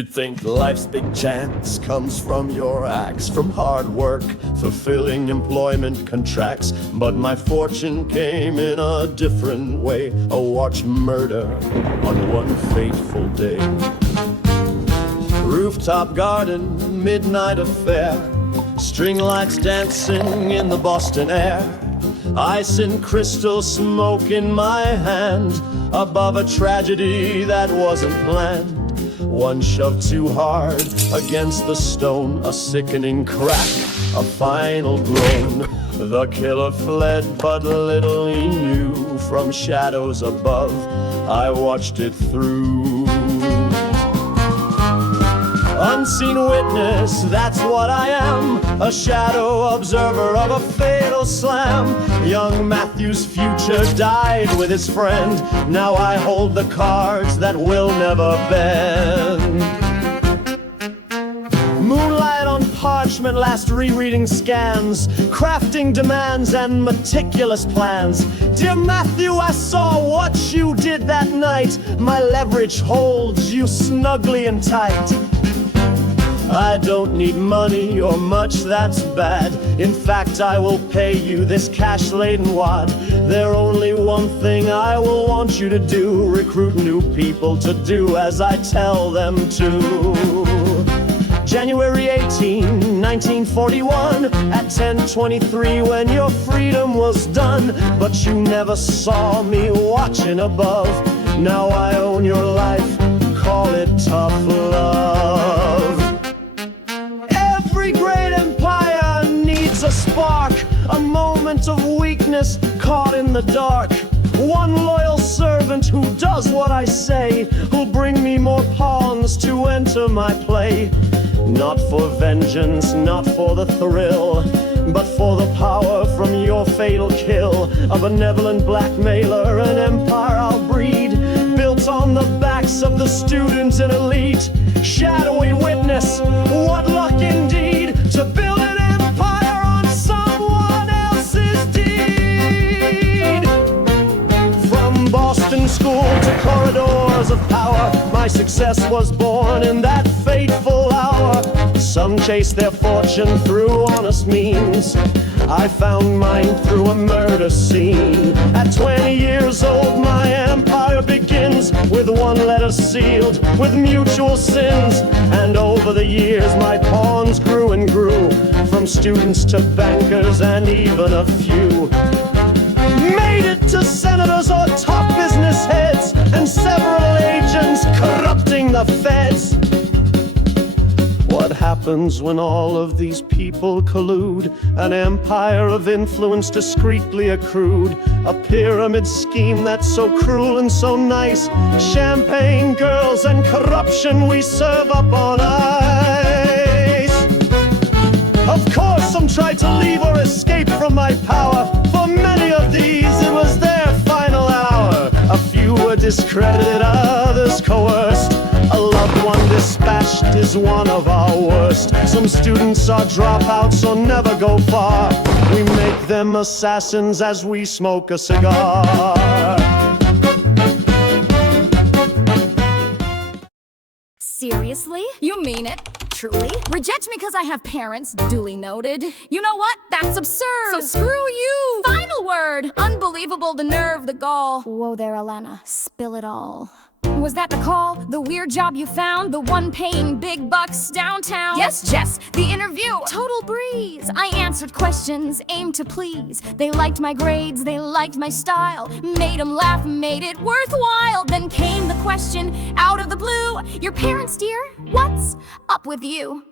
You'd think life's big chance comes from your acts, from hard work, fulfilling employment contracts. But my fortune came in a different way, a watch murder on one fateful day. Rooftop garden, midnight affair, string lights dancing in the Boston air, ice and crystal smoke in my hand, above a tragedy that wasn't planned. One shove too hard against the stone, a sickening crack, a final groan. The killer fled, but little he knew, from shadows above I watched it through. Unseen witness, that's what I am, a shadow observer of a fatal slam. Young Matthew's future died with his friend. Now I hold the cards that will never bend. Moonlight on parchment, last rereading scans, crafting demands and meticulous plans. Dear Matthew, I saw what you did that night. My leverage holds you snugly and tight. I don't need money or much, that's bad. In fact, I will pay you this cash-laden wad. There's only one thing I will want you to do, recruit new people to do as I tell them to. January 18, 1941, at 10:23, when your freedom was done. But you never saw me watching above. Now I own your life, call it tough love. Every great empire needs a spark, a moment of weakness caught in the dark. One loyal servant who does what I say, who'll bring me more pawns to enter my play. Not for vengeance, not for the thrill, but for the power from your fatal kill. A benevolent blackmailer, an empire I'll breed, built on the backs of the students and elite. Shadowy witness, what luck indeed, to build an empire on someone else's deed. From Boston school to corridors of power, my success was born in that fateful hour. Some chase their fortune through honest means, I found mine through a murder scene. At 20 years old, my empire begins, with one letter sealed with mutual sins. And over the years my pawns grew and grew, from students to bankers and even a few. Made it to senators or top business heads, and several agents corrupting the feds. What happens when all of these people collude? An empire of influence discreetly accrued, a pyramid scheme that's so cruel and so nice. Champagne girls and corruption we serve up on ice. Of course some tried to leave or escape from my power. For many of these it was their final hour. A few were discredited, others coerced. A loved one dispatched is one of our worst. Some students are dropouts or never go far. We make them assassins as we smoke a cigar. Seriously? You mean it? Truly? Reject me because I have parents, duly noted. You know what? That's absurd! So screw you! Final word! Unbelievable, the nerve, the gall. Whoa there, Alana. Spill it all. Was that the call? The weird job you found? The one paying big bucks downtown? Yes, Jess, the interview. Total breeze. I answered questions, aimed to please. They liked my grades, they liked my style. Made them laugh, made it worthwhile. Then came the question, out of the blue. Your parents, dear? What's up with you?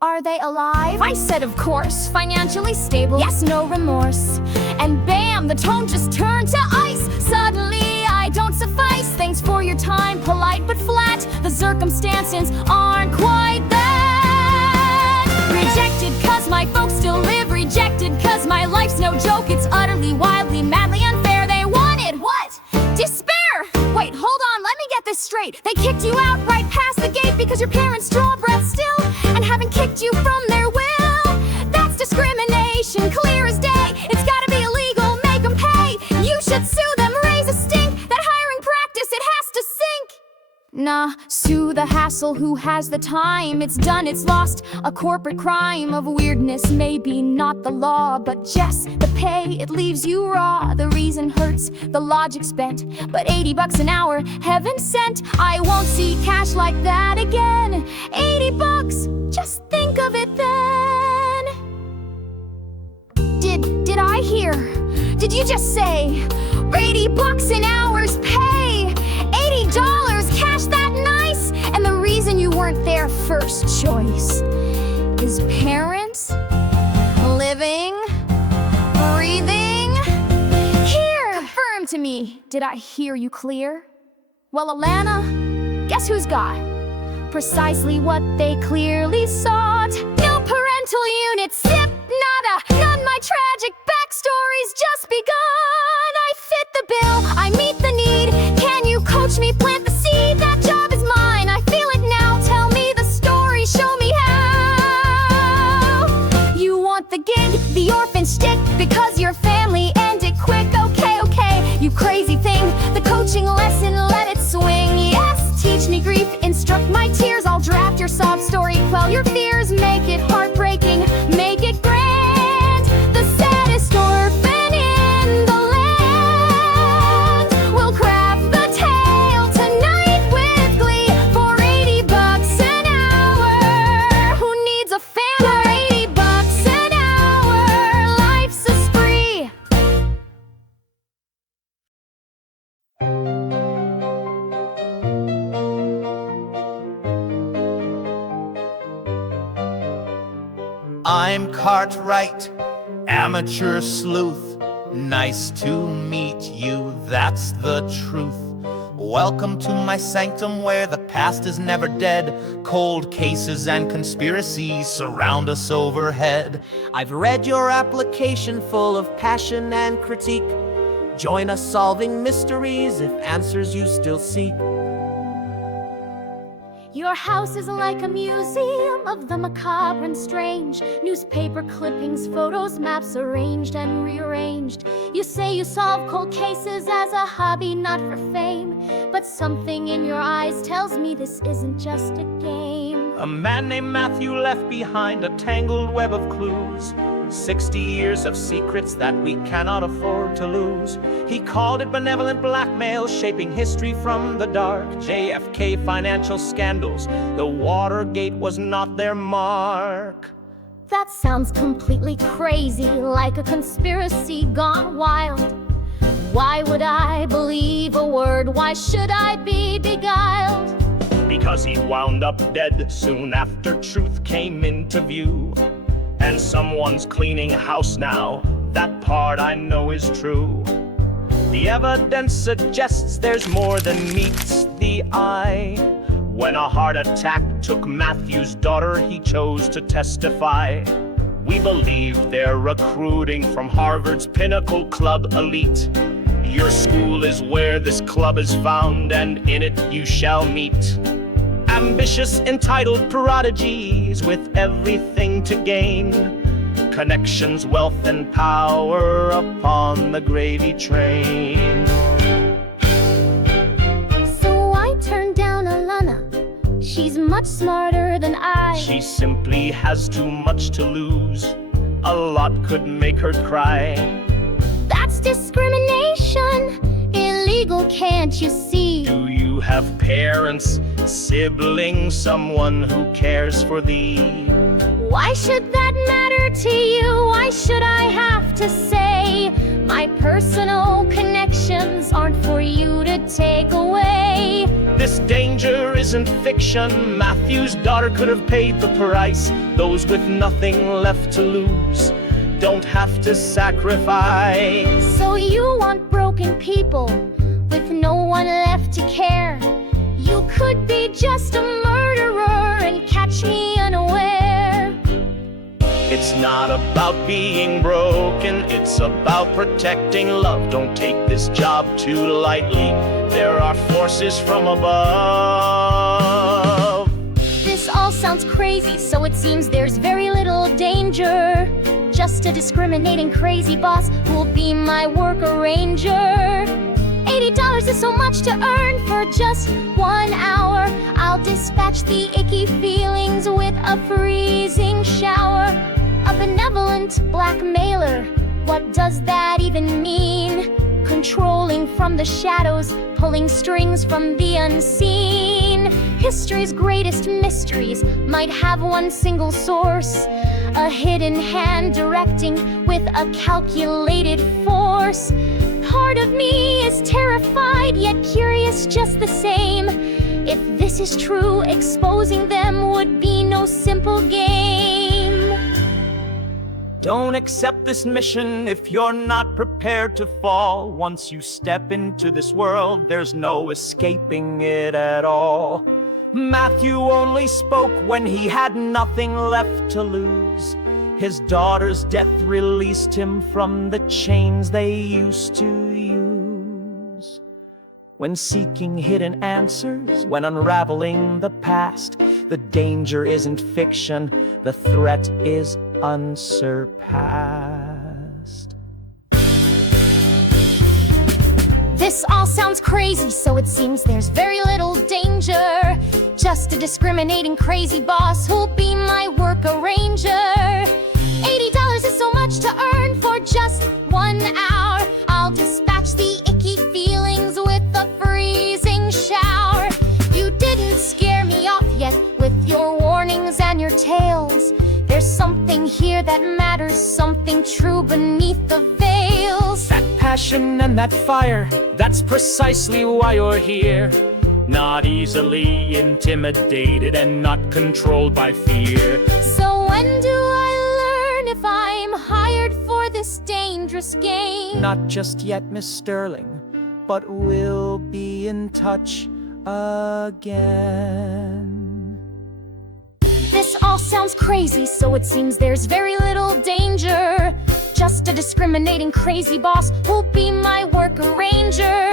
Are they alive? I said, of course. Financially stable, yes, no remorse. And bam, the tone just turned to ice. Suddenly, I don't suffice. Thanks for your time, polite but flat. The circumstances aren't quite that. Rejected cause my folks still live. Rejected cause my life's no joke. It's utterly, wildly, madly unfair. They wanted what? Despair! Wait, hold on, let me get this straight. They kicked you out right past the gate because your parents draw breath still and haven't kicked you from their will. That's discrimination, clear as day. It's gotta be illegal, make them pay. You should sue them, raise a stink. That hiring practice, it has to sink. Alana, sue the hassle, who has the time? It's done, it's lost, a corporate crime of weirdness. Maybe not the law, but Jess, the pay, it leaves you raw. The reason hurts, the logic spent, but $80 an hour, heaven sent. I won't see cash like that again. $80, just think of it then. Did I hear? Did you just say $80 an hour's pay? $80 cash that nice? And the reason you weren't their first choice is parents living, breathing here. Confirm to me, did I hear you clear? Well, Alana, guess who's got precisely what they clearly sought? No parental unit, sip, nada, none. My tragic backstory's just begun. I fit the bill, I meet the need. Can you coach me, plant the seed? That job is mine, I feel it now. Tell me the story, show me how. You want the gig, the orphan shtick, because your family ended quick. Okay, you crazy thing. The coaching lesson, let it swing. Yes, teach me grief, instruct my tears. I'll draft your sob story, quell your fears. Make it heartbreaking, make it grand. The saddest orphan in the land. We'll craft the tale tonight with glee. For $80 an hour, who needs a fan? For $80 an hour, life's a spree. I'm Cartwright, amateur sleuth. Nice to meet you, that's the truth. Welcome to my sanctum where the past is never dead. Cold cases and conspiracies surround us overhead. I've read your application full of passion and critique. Join us solving mysteries if answers you still seek. Your house is like a museum of the macabre and strange. Newspaper clippings, photos, maps arranged and rearranged. You say you solve cold cases as a hobby, not for fame. But something in your eyes tells me this isn't just a game. A man named Matthew left behind a tangled web of clues. 60 years of secrets that we cannot afford to lose. He called it benevolent blackmail, shaping history from the dark. JFK financial scandals, the Watergate was not their mark. That sounds completely crazy, like a conspiracy gone wild. Why would I believe a word? Why should I be beguiled? Because he wound up dead soon after truth came into view. And someone's cleaning house now, that part I know is true. The evidence suggests there's more than meets the eye. When a heart attack took Matthew's daughter, he chose to testify. We believe they're recruiting from Harvard's pinnacle club elite. Your school is where this club is found, and in it you shall meet ambitious, entitled prodigies with everything to gain. Connections, wealth, and power upon the gravy train. So I turned down Alana. She's much smarter than I. She simply has too much to lose. A lot could make her cry. That's discrimination. Illegal, can't you see? Do you have parents, siblings, someone who cares for thee? Why should that matter to you? Why should I have to say? My personal connections aren't for you to take away. This danger isn't fiction. Matthew's daughter could have paid the price. Those with nothing left to lose don't have to sacrifice. So you want broken people with no one left to care? You could be just a murderer and catch me unaware. It's not about being broken, it's about protecting love. Don't take this job too lightly. There are forces from above. This all sounds crazy, so it seems there's very little danger. Just a discriminating crazy boss who'll be my work arranger. $80 is so much to earn for just 1 hour. I'll dispatch the icky feelings with a freezing shower. A benevolent blackmailer, what does that even mean? Controlling from the shadows, pulling strings from the unseen. History's greatest mysteries might have one single source, a hidden hand directing with a calculated force. Part of me is terrified, yet curious just the same. If this is true, exposing them would be no simple game. Don't accept this mission if you're not prepared to fall. Once you step into this world, there's no escaping it at all. Matthew only spoke when he had nothing left to lose. His daughter's death released him from the chains they used to use. When seeking hidden answers, when unraveling the past, the danger isn't fiction, the threat is unsurpassed. This all sounds crazy, so it seems there's very little danger. Just a discriminating crazy boss who'll be my work arranger. $80 is so much to earn for just 1 hour. I'll dispatch the icky feelings with a freezing shower. You didn't scare me off yet with your warnings and your tales. There's something here that matters, something true beneath the veils. That passion and that fire, that's precisely why you're here. Not easily intimidated and not controlled by fear. So when do I learn if I'm hired for this dangerous game? Not just yet, Miss Sterling, but we'll be in touch again. This all sounds crazy, so it seems there's very little danger. Just a discriminating crazy boss who'll be my work arranger.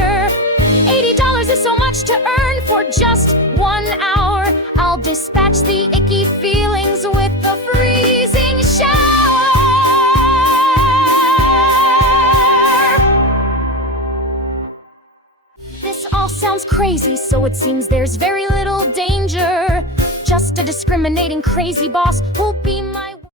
$80 is so much to earn for just 1 hour. I'll dispatch the icky feelings with a freezing shower. This all sounds crazy, so it seems there's very little danger. Just a discriminating crazy boss who'll be my